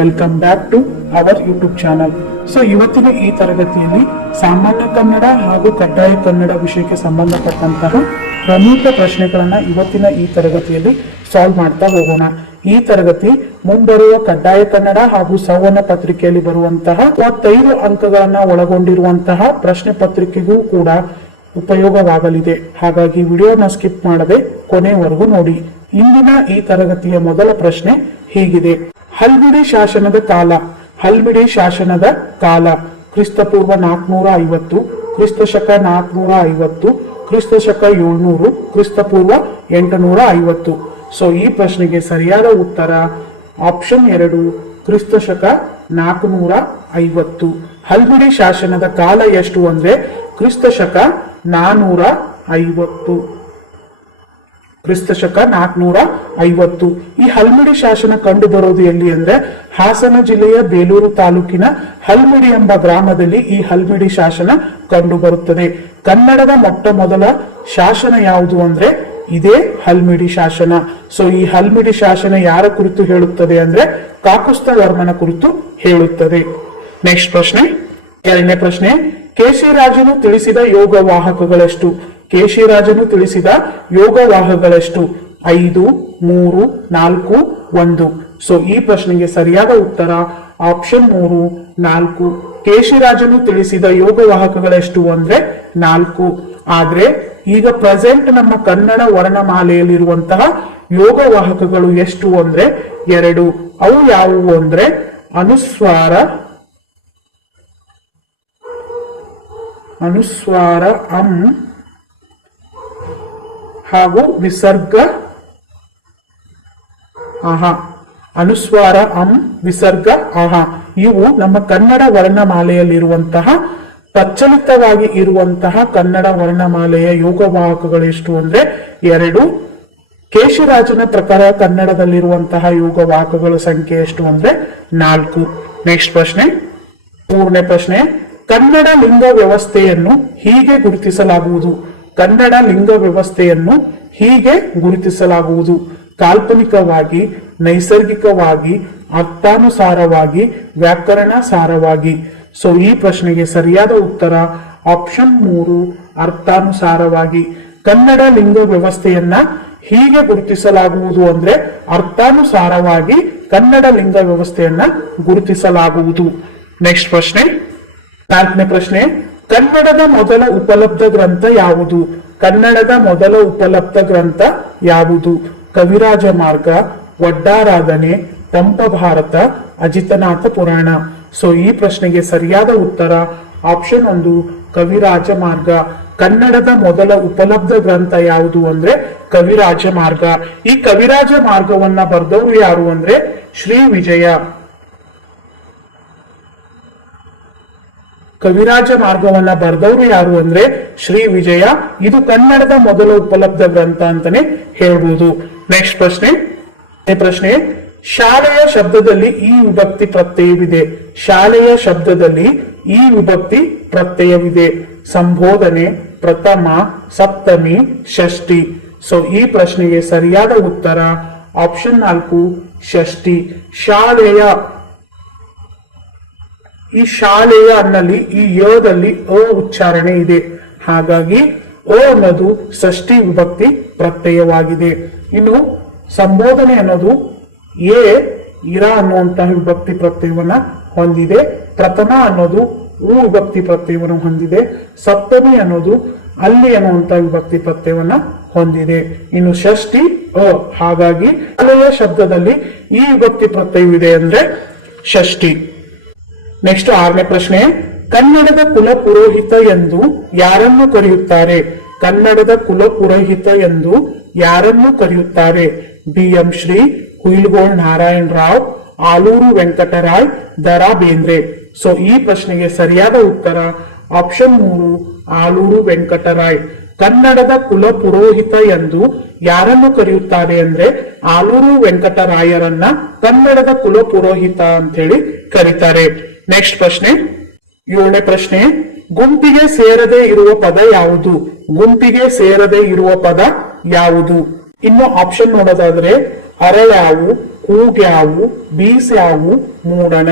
Welcome back to our YouTube channel so ಇವತ್ತಿನ ಈ ತರಗತಿಯಲ್ಲಿ ಸಾಮಾನ್ಯ ಕನ್ನಡ ಹಾಗೂ ಕಡ್ಡಾಯ ಕನ್ನಡ ವಿಷಯಕ್ಕೆ ಸಂಬಂಧಪಟ್ಟಂತಹ ಪ್ರಮುಖ ಪ್ರಶ್ನೆಗಳನ್ನ ಇವತ್ತಿನ ಈ ತರಗತಿಯಲ್ಲಿ ಸಾಲ್ವ್ ಮಾಡ್ತಾ ಹೋಗೋಣ. ಈ ತರಗತಿ ಮುಂಬರುವ ಕಡ್ಡಾಯ ಕನ್ನಡ ಹಾಗೂ ಸೌವರ್ಣ ಪತ್ರಿಕೆಯಲ್ಲಿ ಬರುವಂತಹ ಮೂವತ್ತೈದು ಅಂಕಗಳನ್ನ ಒಳಗೊಂಡಿರುವಂತಹ ಪ್ರಶ್ನೆ ಪತ್ರಿಕೆಗೂ ಕೂಡ ಉಪಯೋಗವಾಗಲಿದೆ. ಹಾಗಾಗಿ ವಿಡಿಯೋನ ಸ್ಕಿಪ್ ಮಾಡದೆ ಕೊನೆವರೆಗೂ ನೋಡಿ. ಇಂದಿನ ಈ ತರಗತಿಯ ಮೊದಲ ಪ್ರಶ್ನೆ ಹೀಗಿದೆ. ಹಲ್ಮಿಡಿ ಶಾಸನದ ಕಾಲ ಹಲ್ಬಿಡಿ ಶಾಸನದ ಕಾಲ ಕ್ರಿಸ್ತಪೂರ್ವ ನಾಲ್ಕನೂರ ಐವತ್ತು ಕ್ರಿಸ್ತ ಶಕ ನಾಲ್ಕನೂರ ಐವತ್ತು ಕ್ರಿಸ್ತ ಶಕ ಏಳ್ನೂರು, ಕ್ರಿಸ್ತಪೂರ್ವ ಎಂಟುನೂರ ಐವತ್ತು ಸೊ ಈ ಪ್ರಶ್ನೆಗೆ ಸರಿಯಾದ ಉತ್ತರ ಆಪ್ಷನ್ ಎರಡು ಕ್ರಿಸ್ತ ಶಕ ನಾಲ್ಕುನೂರ ಐವತ್ತು ಹಲ್ಬಿಡಿ ಶಾಸನದ ಕಾಲ ಎಷ್ಟು ಅಂದ್ರೆ ಕ್ರಿಸ್ತ ಶಕ ನಾನೂರ ಐವತ್ತು ಕ್ರಿಸ್ತ ಶಕ ನಾಲ್ಕನೂರ ಐವತ್ತು. ಈ ಹಲ್ಮಿಡಿ ಶಾಸನ ಕಂಡು ಬರೋದು ಎಲ್ಲಿ ಅಂದ್ರೆ ಹಾಸನ ಜಿಲ್ಲೆಯ ಬೇಲೂರು ತಾಲೂಕಿನ ಹಲ್ಮಿಡಿ ಎಂಬ ಗ್ರಾಮದಲ್ಲಿ ಈ ಹಲ್ಮಿಡಿ ಶಾಸನ ಕಂಡು ಬರುತ್ತದೆ. ಕನ್ನಡದ ಮೊಟ್ಟ ಮೊದಲ ಶಾಸನ ಯಾವುದು ಅಂದ್ರೆ ಇದೇ ಹಲ್ಮಿಡಿ ಶಾಸನ. ಸೊ ಈ ಹಲ್ಮಿಡಿ ಶಾಸನ ಯಾರ ಕುರಿತು ಹೇಳುತ್ತದೆ ಅಂದ್ರೆ ಕಾಕುಸ್ತ ವರ್ಮನ ಕುರಿತು ಹೇಳುತ್ತದೆ. ನೆಕ್ಸ್ಟ್ ಪ್ರಶ್ನೆ. ಎರಡನೇ ಪ್ರಶ್ನೆ. ಕೇಶಿರಾಜನು ತಿಳಿಸಿದ ಯೋಗ ವಾಹಕಗಳೆಷ್ಟು ಕೇಶಿರಾಜನು ತಿಳಿಸಿದ ಯೋಗ ವಾಹಕಗಳೆಷ್ಟು ಐದು, ಮೂರು, ನಾಲ್ಕು, ಒಂದು. ಸೊ ಈ ಪ್ರಶ್ನೆಗೆ ಸರಿಯಾದ ಉತ್ತರ ಆಪ್ಷನ್ ಮೂರು, ನಾಲ್ಕು. ಕೇಶಿರಾಜನು ತಿಳಿಸಿದ ಯೋಗ ವಾಹಕಗಳೆಷ್ಟು ಅಂದ್ರೆ ನಾಲ್ಕು. ಆದ್ರೆ, ಈಗ ಪ್ರೆಸೆಂಟ್ ನಮ್ಮ ಕನ್ನಡ ವರ್ಣಮಾಲೆಯಲ್ಲಿರುವಂತಹ ಯೋಗ ವಾಹಕಗಳು ಎಷ್ಟು ಅಂದ್ರೆ ಎರಡು. ಅವು ಯಾವುವು ಅಂದ್ರೆ ಅನುಸ್ವಾರ ಅನುಸ್ವಾರ ಅಂ ಹಾಗೂ ವಿಸರ್ಗ, ಆಹಾ, ಅನುಸ್ವಾರ, ಅಂ, ವಿಸರ್ಗ, ಆಹಾ. ಇವು ನಮ್ಮ ಕನ್ನಡ ವರ್ಣಮಾಲೆಯಲ್ಲಿರುವಂತಹ, ಪ್ರಚಲಿತವಾಗಿ ಇರುವಂತಹ ಕನ್ನಡ ವರ್ಣಮಾಲೆಯ ಯೋಗವಾಹಕಗಳು ಎಷ್ಟು ಅಂದ್ರೆ ಎರಡು, ಕೇಶರಾಜನ ಪ್ರಕಾರ ಕನ್ನಡದಲ್ಲಿರುವಂತಹ ಯೋಗವಾಹಕಗಳ ಸಂಖ್ಯೆ ಎಷ್ಟು ಅಂದ್ರೆ ನಾಲ್ಕು. ನೆಕ್ಸ್ಟ್ ಪ್ರಶ್ನೆ. ಮೂರನೇ ಪ್ರಶ್ನೆ. ಕನ್ನಡ ಲಿಂಗ ವ್ಯವಸ್ಥೆಯನ್ನು ಹೀಗೆ ಗುರುತಿಸಲಾಗುವುದು. ಕನ್ನಡ ಲಿಂಗ ವ್ಯವಸ್ಥೆಯನ್ನು ಹೀಗೆ ಗುರುತಿಸಲಾಗುವುದು. ಕಾಲ್ಪನಿಕವಾಗಿ, ನೈಸರ್ಗಿಕವಾಗಿ, ಅರ್ಥಾನುಸಾರವಾಗಿ, ವ್ಯಾಕರಣಾಸಾರವಾಗಿ. ಸೊ ಈ ಪ್ರಶ್ನೆಗೆ ಸರಿಯಾದ ಉತ್ತರ ಆಪ್ಷನ್ ಮೂರು, ಅರ್ಥಾನುಸಾರವಾಗಿ. ಕನ್ನಡ ಲಿಂಗ ವ್ಯವಸ್ಥೆಯನ್ನ ಹೀಗೆ ಗುರುತಿಸಲಾಗುವುದು ಅಂದ್ರೆ ಅರ್ಥಾನುಸಾರವಾಗಿ ಕನ್ನಡ ಲಿಂಗ ವ್ಯವಸ್ಥೆಯನ್ನ ಗುರುತಿಸಲಾಗುವುದು. ನೆಕ್ಸ್ಟ್ ಪ್ರಶ್ನೆ. ನಾಲ್ಕನೇ ಪ್ರಶ್ನೆ. ಕನ್ನಡದ ಮೊದಲ ಉಪಲಬ್ಧ ಗ್ರಂಥ ಯಾವುದು? ಕನ್ನಡದ ಮೊದಲ ಉಪಲಬ್ಧ ಗ್ರಂಥ ಯಾವುದು? ಕವಿರಾಜ ಮಾರ್ಗ ಒಡ್ಡಾರಾಧನೆ ಪಂಪ ಭಾರತ ಅಜಿತನಾಥ ಪುರಾಣ. ಸೊ ಈ ಪ್ರಶ್ನೆಗೆ ಸರಿಯಾದ ಉತ್ತರ ಆಪ್ಷನ್ ಒಂದು, ಕವಿರಾಜ ಮಾರ್ಗ. ಕನ್ನಡದ ಮೊದಲ ಉಪಲಬ್ಧ ಗ್ರಂಥ ಯಾವುದು ಅಂದ್ರೆ ಕವಿರಾಜ ಮಾರ್ಗ. ಈ ಕವಿರಾಜ ಮಾರ್ಗವನ್ನ ಬರೆದವರು ಯಾರು ಅಂದ್ರೆ ಶ್ರೀ ವಿಜಯ. ಕವಿರಾಜ ಮಾರ್ಗವನ್ನ ಬರೆದವರು ಯಾರು ಅಂದ್ರೆ ಶ್ರೀ ವಿಜಯ. ಇದು ಕನ್ನಡದ ಮೊದಲ ಉಪಲಬ್ಧ ಗ್ರಂಥ ಅಂತಾನೆ ಹೇಳ್ಬೋದು. ನೆಕ್ಸ್ಟ್ ಪ್ರಶ್ನೆ. ಪ್ರಶ್ನೆ, ಶಾಲೆಯ ಶಬ್ದದಲ್ಲಿ ಈ ವಿಭಕ್ತಿ ಪ್ರತ್ಯಯವಿದೆ. ಶಾಲೆಯ ಶಬ್ದದಲ್ಲಿ ಈ ವಿಭಕ್ತಿ ಪ್ರತ್ಯಯವಿದೆ. ಸಂಬೋಧನೆ, ಪ್ರಥಮ, ಸಪ್ತಮಿ, ಷಷ್ಠಿ. ಸೊ ಈ ಪ್ರಶ್ನೆಗೆ ಸರಿಯಾದ ಉತ್ತರ ಆಪ್ಷನ್ ನಾಲ್ಕು, ಷಷ್ಠಿ. ಶಾಲೆಯ ಈ ಶಾಲೆಯ ಅನ್ನಲ್ಲಿ ಈ ಯೋದಲ್ಲಿ ಅ ಉಚ್ಚಾರಣೆ ಇದೆ. ಹಾಗಾಗಿ ಅ ಅನ್ನೋದು ಷಷ್ಠಿ ವಿಭಕ್ತಿ ಪ್ರತ್ಯಯವಾಗಿದೆ. ಇನ್ನು ಸಂಬೋಧನೆ ಅನ್ನೋದು ಎ, ಇರ ಅನ್ನುವಂತಹ ವಿಭಕ್ತಿ ಪ್ರತ್ಯಯವನ್ನ ಹೊಂದಿದೆ. ಪ್ರಥಮ ಅನ್ನೋದು ಉ ವಿಭಕ್ತಿ ಪ್ರತ್ಯಯವನ್ನು ಹೊಂದಿದೆ. ಸಪ್ತಮಿ ಅನ್ನೋದು ಅಲ್ಲಿ ಅನ್ನುವಂತಹ ವಿಭಕ್ತಿ ಪ್ರತ್ಯಯವನ್ನ ಹೊಂದಿದೆ. ಇನ್ನು ಷಷ್ಠಿ ಅ. ಹಾಗಾಗಿ ಅಲೆಯ ಶಬ್ದದಲ್ಲಿ ಈ ವಿಭಕ್ತಿ ಪ್ರತ್ಯಯವಿದೆ ಅಂದ್ರೆ ಷಷ್ಠಿ. ನೆಕ್ಸ್ಟ್ ಆರನೇ ಪ್ರಶ್ನೆ, ಕನ್ನಡದ ಕುಲ ಪುರೋಹಿತ ಎಂದು ಯಾರನ್ನು ಕರೆಯುತ್ತಾರೆ? ಕನ್ನಡದ ಕುಲ ಪುರೋಹಿತ ಎಂದು ಯಾರನ್ನು ಕರೆಯುತ್ತಾರೆ? B M Shri Huilgol Narayana Rao, Aluru Venkatarao Dara Bendre so, ಈ ಪ್ರಶ್ನೆಗೆ ಸರಿಯಾದ ಉತ್ತರ ಆಪ್ಷನ್ ಮೂರು, ಆಲೂರು ವೆಂಕಟರಾಯ್. ಕನ್ನಡದ ಕುಲ ಪುರೋಹಿತ ಎಂದು ಯಾರನ್ನು ಕರೆಯುತ್ತಾರೆ ಅಂದ್ರೆ ಆಲೂರು ವೆಂಕಟರಾಯರನ್ನ ಕನ್ನಡದ ಕುಲ ಪುರೋಹಿತ ಅಂತ ಹೇಳಿ ಕರೀತಾರೆ. ನೆಕ್ಸ್ಟ್ ಪ್ರಶ್ನೆ. ಏಳನೇ ಪ್ರಶ್ನೆ. ಗುಂಪಿಗೆ ಸೇರದೆ ಇರುವ ಪದ ಯಾವುದು? ಗುಂಪಿಗೆ ಸೇರದೆ ಇರುವ ಪದ ಯಾವುದು? ಇನ್ನು ಆಪ್ಷನ್ ನೋಡೋದಾದ್ರೆ, ಅರಳ್ಯಾವು, ಕೂಗ್ಯಾವು, ಬೀಸ್ಯಾವು, ಮೂಡಣ.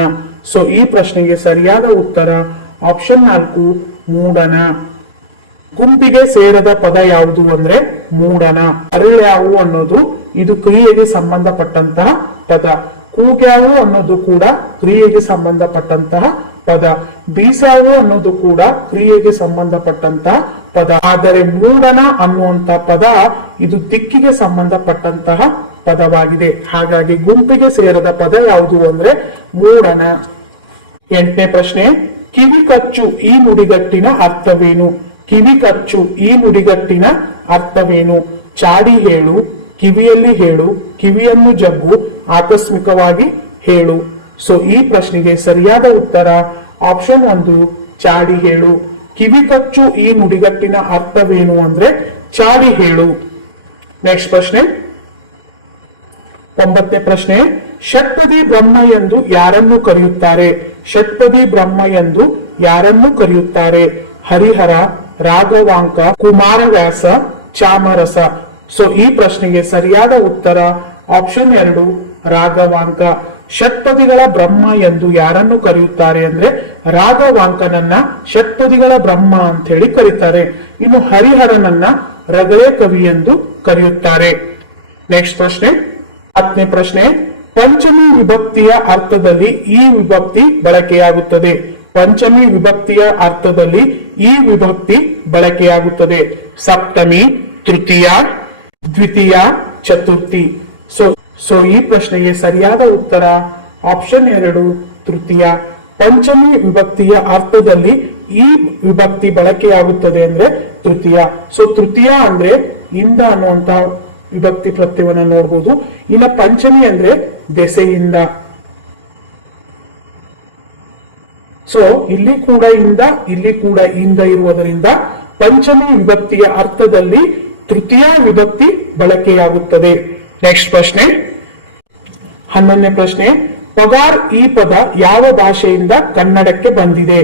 ಸೊ ಈ ಪ್ರಶ್ನೆಗೆ ಸರಿಯಾದ ಉತ್ತರ ಆಪ್ಷನ್ ನಾಲ್ಕು, ಮೂಡಣ. ಗುಂಪಿಗೆ ಸೇರದ ಪದ ಯಾವುದು ಅಂದ್ರೆ ಮೂಡಣ. ಅರಳ್ಯಾವು ಅನ್ನೋದು ಇದು ಕ್ರಿಯೆಗೆ ಸಂಬಂಧಪಟ್ಟಂತಹ ಪದ. ಕೂಗ್ಯಾವು ಅನ್ನೋದು ಕೂಡ ಕ್ರಿಯೆಗೆ ಸಂಬಂಧಪಟ್ಟಂತಹ ಪದ. ಬೀಸಾವು ಅನ್ನೋದು ಕೂಡ ಕ್ರಿಯೆಗೆ ಸಂಬಂಧಪಟ್ಟಂತಹ ಪದ. ಆದರೆ ಮೂಡನ ಅನ್ನುವಂತ ಪದ ಇದು ದಿಕ್ಕಿಗೆ ಸಂಬಂಧಪಟ್ಟಂತಹ ಪದವಾಗಿದೆ. ಹಾಗಾಗಿ ಗುಂಪಿಗೆ ಸೇರದ ಪದ ಯಾವುದು ಅಂದ್ರೆ ಮೂಡನ ಎಂಟನೇ ಪ್ರಶ್ನೆ ಕಿವಿ ಕಚ್ಚು ಈ ನುಡಿಗಟ್ಟಿನ ಅರ್ಥವೇನು? ಕಿವಿ ಕಚ್ಚು ಈ ನುಡಿಗಟ್ಟಿನ ಅರ್ಥವೇನು? ಚಾಡಿ ಹೇಳು, ಕಿವಿಯಲ್ಲಿ ಹೇಳು, ಕಿವಿಯನ್ನು ಜಗ್ಗು ಆಕಸ್ಮಿಕವಾಗಿ ಹೇಳು. ಸೊ ಈ ಪ್ರಶ್ನೆಗೆ ಸರಿಯಾದ ಉತ್ತರ ಆಪ್ಷನ್ ಒಂದು ಚಾಡಿ ಹೇಳು. ಕಿವಿ ಕಚ್ಚು ಈ ನುಡಿಗಟ್ಟಿನ ಅರ್ಥವೇನು ಅಂದ್ರೆ ಚಾಡಿ ಹೇಳು. ನೆಕ್ಸ್ಟ್ ಪ್ರಶ್ನೆ. ಒಂಬತ್ತನೇ ಪ್ರಶ್ನೆ. ಷಟ್ಪದಿ ಬ್ರಹ್ಮ ಎಂದು ಯಾರನ್ನು ಕರೆಯುತ್ತಾರೆ? ಷಟ್ಪದಿ ಬ್ರಹ್ಮ ಎಂದು ಯಾರನ್ನು ಕರೆಯುತ್ತಾರೆ? ಹರಿಹರ, ರಾಘವಾಂಕ, ಕುಮಾರವ್ಯಾಸ, ಚಾಮರಸ. ಸೊ ಈ ಪ್ರಶ್ನೆಗೆ ಸರಿಯಾದ ಉತ್ತರ ಆಪ್ಷನ್ ಎರಡು ರಾಘವಾಂಕ. ಷಟ್ಪದಿಗಳ ಬ್ರಹ್ಮ ಎಂದು ಯಾರನ್ನು ಕರೆಯುತ್ತಾರೆ ಅಂದ್ರೆ ರಾಘವಾಂಕನನ್ನ ಷಟ್ಪದಿಗಳ ಬ್ರಹ್ಮ ಅಂತ ಹೇಳಿ ಕರೀತಾರೆ. ಇನ್ನು ಹರಿಹರನನ್ನ ರಗಳೆ ಕವಿ ಎಂದು ಕರೆಯುತ್ತಾರೆ. ನೆಕ್ಸ್ಟ್ ಪ್ರಶ್ನೆ. ಹತ್ತನೇ ಪ್ರಶ್ನೆ. ಪಂಚಮಿ ವಿಭಕ್ತಿಯ ಅರ್ಥದಲ್ಲಿ ಈ ವಿಭಕ್ತಿ ಬಳಕೆಯಾಗುತ್ತದೆ. ಪಂಚಮಿ ವಿಭಕ್ತಿಯ ಅರ್ಥದಲ್ಲಿ ಈ ವಿಭಕ್ತಿ ಬಳಕೆಯಾಗುತ್ತದೆ. ಸಪ್ತಮಿ, ತೃತೀಯ, ದ್ವಿತೀಯ, ಚತುರ್ಥಿ. ಸೊ ಸೊ ಈ ಪ್ರಶ್ನೆಗೆ ಸರಿಯಾದ ಉತ್ತರ ಆಪ್ಷನ್ ಎರಡು, ತೃತೀಯ, ಪಂಚಮಿ ವಿಭಕ್ತಿಯ ಅರ್ಥದಲ್ಲಿ ಈ ವಿಭಕ್ತಿ ಬಳಕೆಯಾಗುತ್ತದೆ ಅಂದ್ರೆ ತೃತೀಯ. ಸೊ ತೃತೀಯ ಅಂದ್ರೆ ಇಂದ ಅನ್ನುವಂತ ವಿಭಕ್ತಿ ಪ್ರತ್ಯವನ್ನ ನೋಡಬಹುದು ಇನ್ನ ಪಂಚಮಿ ಅಂದ್ರೆ ದೆಸೆಯಿಂದ. ಸೊ ಇಲ್ಲಿ ಕೂಡ ಇಂದ, ಇಲ್ಲಿ ಕೂಡ ಇಂದ ಇರುವುದರಿಂದ ಪಂಚಮಿ ವಿಭಕ್ತಿಯ ಅರ್ಥದಲ್ಲಿ ತೃತೀಯ ವಿಭಕ್ತಿ ಬಳಕೆಯಾಗುತ್ತದೆ. ನೆಕ್ಸ್ಟ್ ಪ್ರಶ್ನೆ. ಹನ್ನೊಂದನೇ ಪ್ರಶ್ನೆ, ಪಗಾರ್ ಈ ಪದ ಯಾವ ಭಾಷೆಯಿಂದ ಕನ್ನಡಕ್ಕೆ ಬಂದಿದೆ?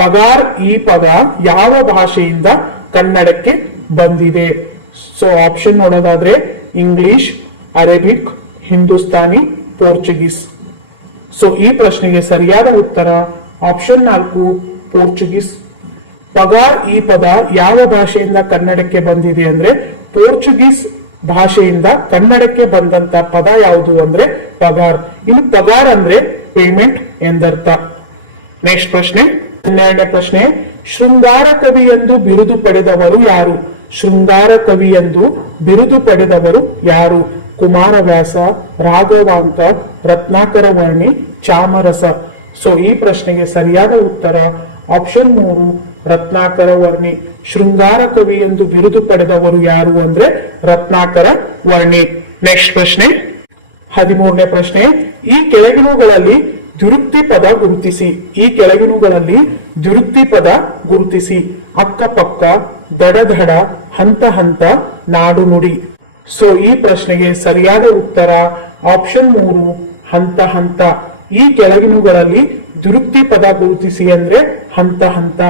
ಪಗಾರ್ ಈ ಪದ ಯಾವ ಭಾಷೆಯಿಂದ ಕನ್ನಡಕ್ಕೆ ಬಂದಿದೆ? ಸೊ ಆಪ್ಷನ್ ನೋಡೋದಾದ್ರೆ English Arabic Hindustani Portuguese so ಈ ಪ್ರಶ್ನೆಗೆ ಸರಿಯಾದ ಉತ್ತರ ಆಪ್ಷನ್ ನಾಲ್ಕು ಪೋರ್ಚುಗೀಸ್ ಪಗಾರ್ ಈ ಪದ ಯಾವ ಭಾಷೆಯಿಂದ ಕನ್ನಡಕ್ಕೆ ಬಂದಿದೆ ಅಂದ್ರೆ ಪೋರ್ಚುಗೀಸ್ ಭಾಷೆಯಿಂದ ಕನ್ನಡಕ್ಕೆ ಬಂದಂತ ಪದ ಯಾವುದು ಅಂದ್ರೆ ಪಗಾರ್. ಇನ್ನು ಪಗಾರ್ ಅಂದ್ರೆ ಪೇಮೆಂಟ್ ಎಂದರ್ಥ. ನೆಕ್ಸ್ಟ್ ಪ್ರಶ್ನೆ. ಹನ್ನೆರಡನೇ ಪ್ರಶ್ನೆ. ಶೃಂಗಾರ ಕವಿ ಎಂದು ಬಿರುದು ಪಡೆದವರು ಯಾರು? ಶೃಂಗಾರ ಕವಿ ಎಂದು ಬಿರುದು ಪಡೆದವರು ಯಾರು? ಕುಮಾರವ್ಯಾಸ, ರಾಘವಾಂತ, ರತ್ನಾಕರ ವರ್ಣಿ, ಚಾಮರಸ. ಸೊ ಈ ಪ್ರಶ್ನೆಗೆ ಸರಿಯಾದ ಉತ್ತರ ಆಪ್ಷನ್ ಮೂರು ರತ್ನಾಕರ ವರ್ಣಿ. ಶೃಂಗಾರ ಕವಿ ಎಂದು ಬಿರುದು ಪಡೆದವರು ಯಾರು ಅಂದ್ರೆ ರತ್ನಾಕರ ವರ್ಣಿ. ನೆಕ್ಸ್ಟ್ ಪ್ರಶ್ನೆ. ಹದಿಮೂರನೇ ಪ್ರಶ್ನೆ. ಈ ಕೆಳಗಿನವುಗಳಲ್ಲಿ ದುರುಕ್ತಿ ಪದ ಗುರುತಿಸಿ. ಈ ಕೆಳಗಿನವುಗಳಲ್ಲಿ ದುರುಕ್ತಿ ಪದ ಗುರುತಿಸಿ. ಅಕ್ಕಪಕ್ಕ ದಡಧಡ ಹಂತ ಹಂತ, ನಾಡು ನುಡಿ. ಸೊ ಈ ಪ್ರಶ್ನೆಗೆ ಸರಿಯಾದ ಉತ್ತರ ಆಪ್ಷನ್ ಮೂರು, ಹಂತ ಹಂತ. ಈ ಕೆಳಗಿನವುಗಳಲ್ಲಿ ದುರುಕ್ತಿ ಪದ ಗುರುತಿಸಿ ಅಂದ್ರೆ ಹಂತ ಹಂತ.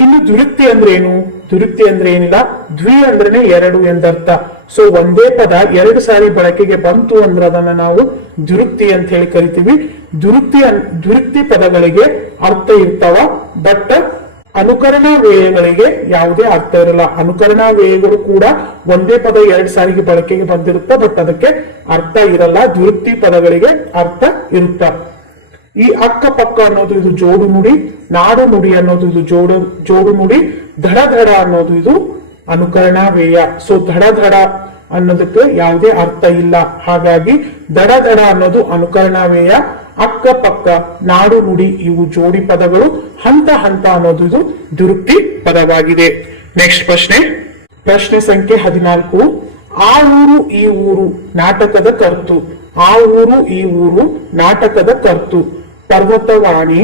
ಇನ್ನು ದುರುಕ್ತಿ ಅಂದ್ರೆ ಏನು? ದುರುಕ್ತಿ ಅಂದ್ರೆ ಏನಿಲ್ಲ? ದ್ವಿ ಅಂದ್ರೆ ಎರಡು ಎಂದರ್ಥ. ಸೊ ಒಂದೇ ಪದ ಎರಡು ಸಾರಿ ಬಳಕೆಗೆ ಬಂತು ಅಂದ್ರೆ ಅದನ್ನ ನಾವು ದುರುಕ್ತಿ ಅಂತ ಹೇಳಿ ಕರಿತೀವಿ. ದುರುಕ್ತಿ ದುರುಕ್ತಿ ಪದಗಳಿಗೆ ಅರ್ಥ ಇರ್ತಾವ ಬಟ್ ಅನುಕರಣಾ ವ್ಯಯಗಳಿಗೆ ಯಾವುದೇ ಅರ್ಥ ಇರಲ್ಲ. ಅನುಕರಣಾ ವ್ಯಯಗಳು ಕೂಡ ಒಂದೇ ಪದ ಎರಡು ಸಾರಿಗೆ ಬಳಕೆಗೆ ಬಂದಿರುತ್ತ ಬಟ್ ಅದಕ್ಕೆ ಅರ್ಥ ಇರಲ್ಲ. ದುರುಕ್ತಿ ಪದಗಳಿಗೆ ಅರ್ಥ ಇರುತ್ತ. ಈ ಅಕ್ಕಪಕ್ಕ ಅನ್ನೋದು ಇದು ಜೋಡು ನುಡಿ ನಾಡು ನುಡಿ ಅನ್ನೋದು ಇದು ಜೋಡು ಜೋಡು ನುಡಿ ಧಡ ಧಡ ಅನ್ನೋದು ಇದು ಅನುಕರಣ ವ್ಯಯ. ಸೊ ಧಡ ಧಡ ಅನ್ನೋದಕ್ಕೆ ಯಾವುದೇ ಅರ್ಥ ಇಲ್ಲ. ಹಾಗಾಗಿ ದಡ ದಡ ಅನ್ನೋದು ಅನುಕರಣ ವ್ಯಯ, ಅಕ್ಕಪಕ್ಕ, ನಾಡು ನುಡಿ ಇವು ಜೋಡಿ ಪದಗಳು, ಹಂತ ಹಂತ ಅನ್ನೋದು ಇದು ದುರುಕ್ತಿ ಪದವಾಗಿದೆ. ನೆಕ್ಸ್ಟ್ ಪ್ರಶ್ನೆ. ಪ್ರಶ್ನೆ ಸಂಖ್ಯೆ ಹದಿನಾಲ್ಕು. ಆ ಊರು, ಈ ಊರು ನಾಟಕದ ಕರ್ತು. ಆ ಊರು, ಈ ಊರು ನಾಟಕದ ಕರ್ತು. ಪರ್ವತವಾಣಿ,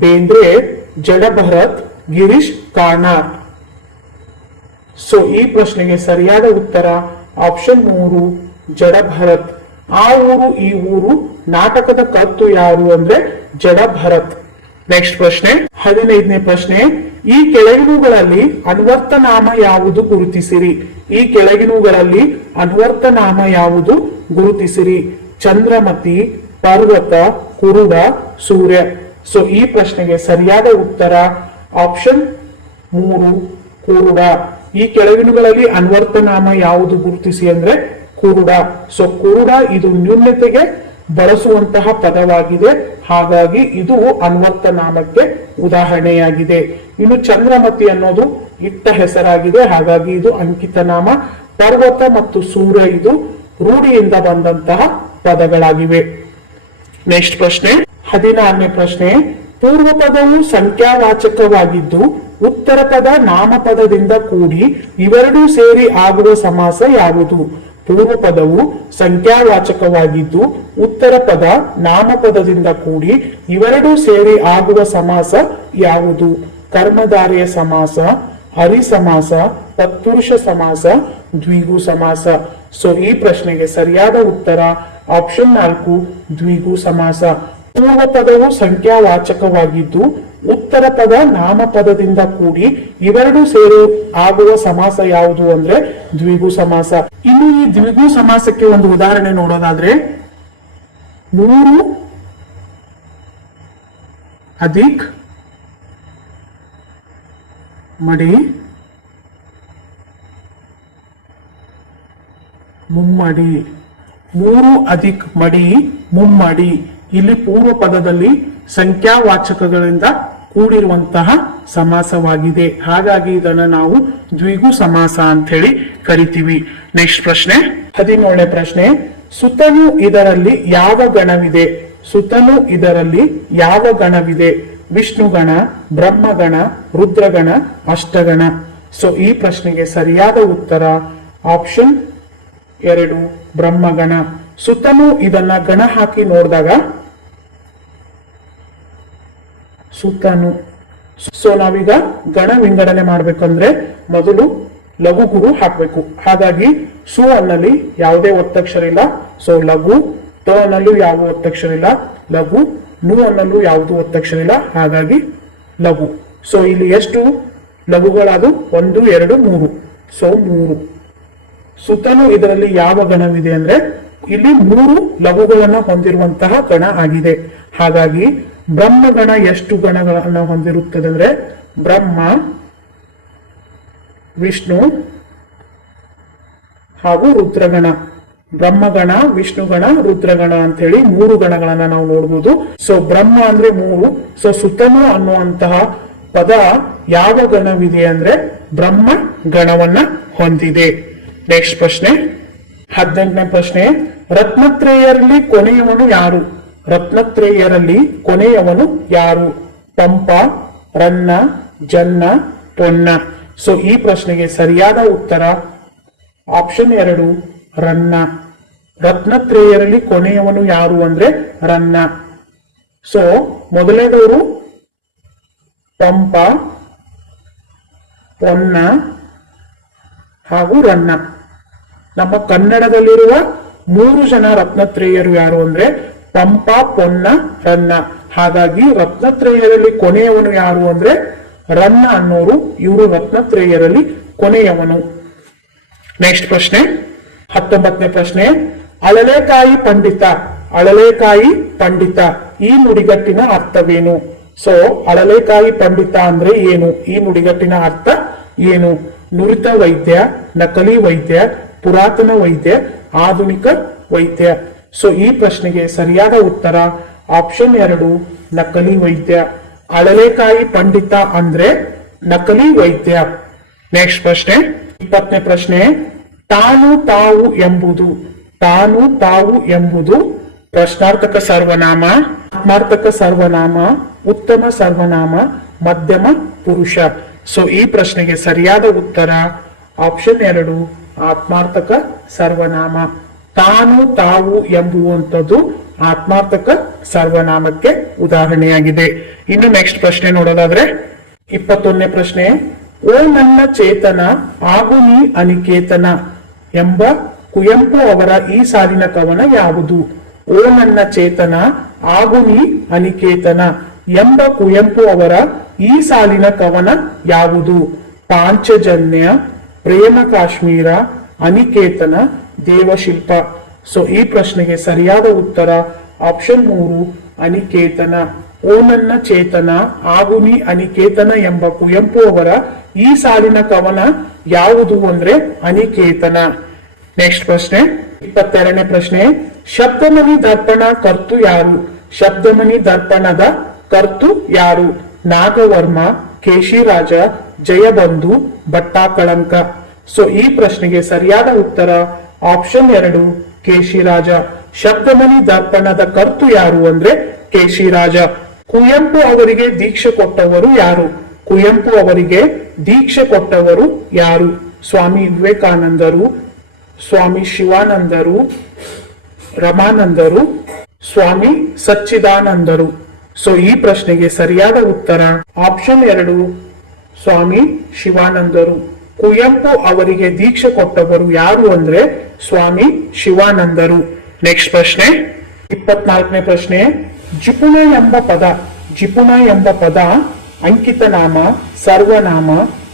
ಬೇಂದ್ರೆ, ಜಡಭರತ್, ಗಿರೀಶ್, ಕಾರ್ನಾಡ್. ಸೊ ಈ ಪ್ರಶ್ನೆಗೆ ಸರಿಯಾದ ಉತ್ತರ ಆಪ್ಷನ್ ಮೂರು, ಜಡಭರತ್. ಆ ಊರು, ಈ ಊರು ನಾಟಕದ ಕತ್ತು ಯಾರು ಅಂದ್ರೆ ಜಡಭರತ್. ನೆಕ್ಸ್ಟ್ ಪ್ರಶ್ನೆ, ಹದಿನೈದನೇ ಪ್ರಶ್ನೆ, ಈ ಕೆಳಗಿನವುಗಳಲ್ಲಿ ಅನ್ವರ್ತನಾಮ ಯಾವುದು ಗುರುತಿಸಿರಿ? ಈ ಕೆಳಗಿನವುಗಳಲ್ಲಿ ಅನ್ವರ್ತನಾಮ ಯಾವುದು ಗುರುತಿಸಿರಿ? ಚಂದ್ರಮತಿ ಪರ್ವತ ಕುರುಡ ಸೂರ್ಯ. ಸೊ ಈ ಪ್ರಶ್ನೆಗೆ ಸರಿಯಾದ ಉತ್ತರ ಆಪ್ಷನ್ ಮೂರು, ಕುರುಡ. ಈ ಕೆಳಗಿನಗಳಲ್ಲಿ ಅನ್ವರ್ಥನಾಮ ಯಾವುದು ಗುರುತಿಸಿ ಅಂದ್ರೆ ಕುರುಡ. ಸೊ ಕುರುಡ ಇದು ನ್ಯೂನ್ಯತೆಗೆ ಬಳಸುವಂತಹ ಪದವಾಗಿದೆ. ಹಾಗಾಗಿ ಇದು ಅನ್ವರ್ಥನಾಮಕ್ಕೆ ಉದಾಹರಣೆಯಾಗಿದೆ. ಇನ್ನು ಚಂದ್ರಮತಿ ಅನ್ನೋದು ಇಟ್ಟ ಹೆಸರಾಗಿದೆ. ಹಾಗಾಗಿ ಇದು ಅಂಕಿತ ನಾಮ ಪರ್ವತ ಮತ್ತು ಸೂರ್ಯ ಇದು ರೂಢಿಯಿಂದ ಬಂದಂತಹ ಪದಗಳಾಗಿವೆ. ನೆಕ್ಸ್ಟ್ ಪ್ರಶ್ನೆ. ಹದಿನಾರನೇ ಪ್ರಶ್ನೆ. ಪೂರ್ವ ಪದವು ಸಂಖ್ಯಾವಾಚಕವಾಗಿದ್ದು, ಉತ್ತರ ಪದ ನಾಮಪದದಿಂದ ಕೂಡಿ ಇವೆರಡೂ ಸೇರಿ ಆಗುವ ಸಮಾಸ ಯಾವುದು? ಪೂರ್ವ ಪದವು ಸಂಖ್ಯಾವಾಚಕವಾಗಿದ್ದು, ಉತ್ತರ ಪದ ನಾಮಪದದಿಂದ ಕೂಡಿ ಇವೆರಡೂ ಸೇರಿ ಆಗುವ ಸಮಾಸ ಯಾವುದು? ಕರ್ಮಧಾರೆಯ ಸಮಾಸ ಹರಿ ಸಮಾಸ ತತ್ಪುರುಷ ಸಮಾಸ, ದ್ವಿಗು ಸಮಾಸ. ಸೊ ಈ ಪ್ರಶ್ನೆಗೆ ಸರಿಯಾದ ಉತ್ತರ ಆಪ್ಷನ್ ನಾಲ್ಕು, ದ್ವಿಗು ಸಮಾಸ. ಪೂರ್ವ ಪದವು ಸಂಖ್ಯಾವಾಚಕವಾಗಿದ್ದು, ಉತ್ತರ ಪದ ನಾಮಪದದಿಂದ ಕೂಡಿ ಇವೆರಡು ಸೇರಿ ಆಗುವ ಸಮಾಸ ಯಾವುದು ಅಂದ್ರೆ ದ್ವಿಗು ಸಮಾಸ. ಇನ್ನು ಈ ದ್ವಿಗು ಸಮಾಸಕ್ಕೆ ಒಂದು ಉದಾಹರಣೆ ನೋಡೋದಾದ್ರೆ, ಮೂರು, ಅಧಿಕ್, ಮಡಿ ಮುಮ್ಮಡಿ. ಮೂರು ಅಧಿಕ್ ಮಡಿ, ಮುಮ್ಮಡಿ. ಇಲ್ಲಿ ಪೂರ್ವ ಪದದಲ್ಲಿ ಸಂಖ್ಯಾವಾಚಕಗಳಿಂದ ಕೂಡಿರುವಂತಹ ಸಮಾಸವಾಗಿದೆ. ಹಾಗಾಗಿ ಇದನ್ನ ನಾವು ದ್ವಿಗು ಸಮಾಸ ಅಂತ ಹೇಳಿ ಕರಿತೀವಿ. ನೆಕ್ಸ್ಟ್ ಪ್ರಶ್ನೆ. ಹದಿನೇಳನೇ ಪ್ರಶ್ನೆ. ಸುತನು ಇದರಲ್ಲಿ ಯಾವ ಗಣವಿದೆ? ಸುತನು ಇದರಲ್ಲಿ ಯಾವ ಗಣವಿದೆ? ವಿಷ್ಣುಗಣ ಬ್ರಹ್ಮಗಣ ರುದ್ರಗಣ ಅಷ್ಟಗಣ ಸೊ ಈ ಪ್ರಶ್ನೆಗೆ ಸರಿಯಾದ ಉತ್ತರ ಆಪ್ಷನ್ ಎರಡು ಬ್ರಹ್ಮಗಣ. ಸುತ್ತಲೂ ಇದನ್ನ ಗಣ ಹಾಕಿ ನೋಡಿದಾಗ ಸುತ್ತನು. ಸೊ ನಾವೀಗ ಗಣ ವಿಂಗಡಣೆ ಮಾಡ್ಬೇಕಂದ್ರೆ ಮೊದಲು ಲಘು ಗುರು ಹಾಕ್ಬೇಕು. ಹಾಗಾಗಿ ಸು ಅನ್ನಲ್ಲಿ ಯಾವುದೇ ಒತ್ತಕ್ಷರ ಇಲ್ಲ ಸೊ ಲಘು, ತ ಅನ್ನಲ್ಲೂ ಯಾವ ಒತ್ತಕ್ಷರ ಇಲ್ಲ ಲಘು, ನು ಅನ್ನಲ್ಲೂ ಯಾವುದು ಒತ್ತಕ್ಷರ ಇಲ್ಲ ಹಾಗಾಗಿ ಲಘು. ಸೊ ಇಲ್ಲಿ ಎಷ್ಟು ಲಘುಗಳಾದು ಒಂದು, ಎರಡು, ಮೂರು. ಸೊ ಮೂರು. ಸುತ್ತಲೂ ಇದರಲ್ಲಿ ಯಾವ ಗಣವಿದೆ ಅಂದ್ರೆ ಇಲ್ಲಿ ಮೂರು ಲಘುಗಳನ್ನ ಹೊಂದಿರುವಂತಹ ಗಣ ಆಗಿದೆ. ಹಾಗಾಗಿ ಬ್ರಹ್ಮಗಣ ಎಷ್ಟು ಗಣಗಳನ್ನು ಹೊಂದಿರುತ್ತದೆ ಅಂದ್ರೆ ಬ್ರಹ್ಮ, ವಿಷ್ಣು ಹಾಗೂ ರುದ್ರಗಣ. ಬ್ರಹ್ಮಗಣ, ವಿಷ್ಣುಗಣ, ರುದ್ರಗಣ ಅಂತ ಹೇಳಿ ಮೂರು ಗಣಗಳನ್ನ ನಾವು ನೋಡಬಹುದು ಸೊ ಬ್ರಹ್ಮ ಅಂದ್ರೆ ಮೂರು. ಸೊ ಸುತನು ಅನ್ನುವಂತಹ ಪದ ಯಾವ ಗಣವಿದೆ ಅಂದ್ರೆ ಬ್ರಹ್ಮ ಗಣವನ್ನ ಹೊಂದಿದೆ. ನೆಕ್ಸ್ಟ್ ಪ್ರಶ್ನೆ. ಹದಿನೆಂಟನೇ ಪ್ರಶ್ನೆ. ರತ್ನತ್ರೇಯರಲ್ಲಿ ಕೊನೆಯವನು ಯಾರು? ರತ್ನತ್ರೇಯರಲ್ಲಿ ಕೊನೆಯವನು ಯಾರು? ಪಂಪ ರನ್ನ, ಜನ್ನ ಪೊನ್ನ ಸೊ ಈ ಪ್ರಶ್ನೆಗೆ ಸರಿಯಾದ ಉತ್ತರ. ಆಪ್ಷನ್ ಎರಡು, ರನ್ನ. ರತ್ನತ್ರೇಯರಲ್ಲಿ ಕೊನೆಯವನು ಯಾರು ಅಂದ್ರೆ ರನ್ನ. ಸೊ ಮೊದಲನೇದವರು ಪಂಪ ಪೊನ್ನ ಹಾಗೂ ರನ್ನ. ನಮ್ಮ ಕನ್ನಡದಲ್ಲಿರುವ ಮೂರು ಜನ ರತ್ನತ್ರೇಯರು ಯಾರು ಅಂದ್ರೆ ಪಂಪ ಪೊನ್ನ, ರನ್ನ. ಹಾಗಾಗಿ ರತ್ನತ್ರೇಯರಲ್ಲಿ ಕೊನೆಯವನು ಯಾರು ಅಂದ್ರೆ ರನ್ನ ಅನ್ನೋರು ಇವರು ರತ್ನತ್ರೇಯರಲ್ಲಿ ಕೊನೆಯವನು. ನೆಕ್ಸ್ಟ್ ಪ್ರಶ್ನೆ. ಹತ್ತೊಂಬತ್ತನೇ ಪ್ರಶ್ನೆ. ಅಳಲೆಕಾಯಿ ಪಂಡಿತ ಅಳಲೆಕಾಯಿ ಪಂಡಿತ. ಈ ನುಡಿಗಟ್ಟಿನ ಅರ್ಥವೇನು? ಸೊ ಅಳಲೆಕಾಯಿ ಪಂಡಿತ ಅಂದ್ರೆ ಏನು? ಈ ನುಡಿಗಟ್ಟಿನ ಅರ್ಥ ಏನು? ನುರಿತ ವೈದ್ಯ, ನಕಲಿ ವೈದ್ಯ ಪುರಾತನ ವೈದ್ಯ, ಆಧುನಿಕ ವೈದ್ಯ. ಸೊ ಈ ಪ್ರಶ್ನೆಗೆ ಸರಿಯಾದ ಉತ್ತರ ಆಪ್ಷನ್ ಎರಡು, ನಕಲಿ ವೈದ್ಯ. ಅಳಲೆಕಾಯಿ ಪಂಡಿತ ಅಂದ್ರೆ ನಕಲಿ ವೈದ್ಯ. ನೆಕ್ಸ್ಟ್ ಪ್ರಶ್ನೆ. ಇಪ್ಪತ್ತನೇ ಪ್ರಶ್ನೆ. ತಾನು ತಾವು ಎಂಬುದು. ತಾನು ತಾವು ಎಂಬುದು ಪ್ರಶ್ನಾರ್ಥಕ ಸರ್ವನಾಮ, ಆತ್ಮಾರ್ಥಕ ಸರ್ವನಾಮ, ಉತ್ತಮ ಸರ್ವನಾಮ, ಮಧ್ಯಮ ಪುರುಷ. ಸೊ ಈ ಪ್ರಶ್ನೆಗೆ ಸರಿಯಾದ ಉತ್ತರ ಆಪ್ಷನ್ ಎರಡು ಆತ್ಮಾರ್ಥಕ ಸರ್ವನಾಮ. ತಾನು ತಾವು ಎಂಬುವಂಥದ್ದು ಆತ್ಮಾರ್ಥಕ ಸರ್ವನಾಮಕ್ಕೆ ಉದಾಹರಣೆಯಾಗಿದೆ. ಇನ್ನು ನೆಕ್ಸ್ಟ್ ಪ್ರಶ್ನೆ ನೋಡೋದಾದ್ರೆ, ಇಪ್ಪತ್ತೊಂದನೇ ಪ್ರಶ್ನೆ, ಓ ನನ್ನ ಚೇತನ, ಆಗು ಅನಿಕೇತನ ಎಂಬ ಕುವೆಂಪು ಅವರ ಈ ಸಾಲಿನ ಕವನ ಯಾವುದು? ಓ ನನ್ನ ಚೇತನ, ಆಗು ಅನಿಕೇತನ ಎಂಬ ಕುವೆಂಪು ಅವರ ಈ ಸಾಲಿನ ಕವನ ಯಾವುದು? ಪಾಂಚಜನ್ಯ ಪ್ರೇಮ ಕಾಶ್ಮೀರ, ಅನಿಕೇತನ, ದೇವಶಿಲ್ಪ. ಸೊ ಈ ಪ್ರಶ್ನೆಗೆ ಸರಿಯಾದ ಉತ್ತರ ಆಪ್ಷನ್ ಮೂರು, ಅನಿಕೇತನ. ಓನನ್ನ ಚೇತನ, ಆಗುನಿ ಅನಿಕೇತನ ಎಂಬ ಕುವೆಂಪು ಅವರ ಈ ಸಾಲಿನ ಕವನ ಯಾವುದು ಅಂದ್ರೆ ಅನಿಕೇತನ. ನೆಕ್ಸ್ಟ್ ಪ್ರಶ್ನೆ, ಇಪ್ಪತ್ತೆರಡನೇ ಪ್ರಶ್ನೆ ಶಬ್ದಮಣಿ ದರ್ಪಣ ಕರ್ತು ಯಾರು? ಶಬ್ದಮಣಿ ದರ್ಪಣದ ಕರ್ತು ಯಾರು? ನಾಗವರ್ಮ, ಕೇಶಿರಾಜ ಜಯಬಂಧು ಭಟ್ಟಾಕಳಂಕ ಸೊ ಈ ಪ್ರಶ್ನೆಗೆ ಸರಿಯಾದ ಉತ್ತರ ಆಪ್ಷನ್ ಎರಡು, ಕೇಶಿರಾಜ. ಶಬ್ದಮನಿ ದರ್ಪಣದ ಕರ್ತು ಯಾರು ಅಂದ್ರೆ ಕೇಶಿರಾಜ. ಕುವೆಂಪು ಅವರಿಗೆ ದೀಕ್ಷೆ ಕೊಟ್ಟವರು ಯಾರು? ಕುವೆಂಪು ಅವರಿಗೆ ದೀಕ್ಷೆ ಕೊಟ್ಟವರು ಯಾರು? ಸ್ವಾಮಿ ವಿವೇಕಾನಂದರು, ಸ್ವಾಮಿ ಶಿವಾನಂದರು, ರಮಾನಂದರು, ಸ್ವಾಮಿ ಸಚ್ಚಿದಾನಂದರು. ಸೊ ಈ ಪ್ರಶ್ನೆಗೆ ಸರಿಯಾದ ಉತ್ತರ ಆಪ್ಷನ್ ಎರಡು ಸ್ವಾಮಿ ಶಿವಾನಂದರು, ಕುವೆಂಪು ಅವರಿಗೆ ದೀಕ್ಷೆ ಕೊಟ್ಟವರು ಯಾರು ಅಂದ್ರೆ ಸ್ವಾಮಿ ಶಿವಾನಂದರು. ನೆಕ್ಸ್ಟ್ ಪ್ರಶ್ನೆ. ಇಪ್ಪತ್ನಾಲ್ಕನೇ ಪ್ರಶ್ನೆ. ಜಿಪುಣ ಎಂಬ ಪದ, ಜಿಪುಣ ಎಂಬ ಪದ ಅಂಕಿತ ನಾಮ ಸರ್ವನಾಮ,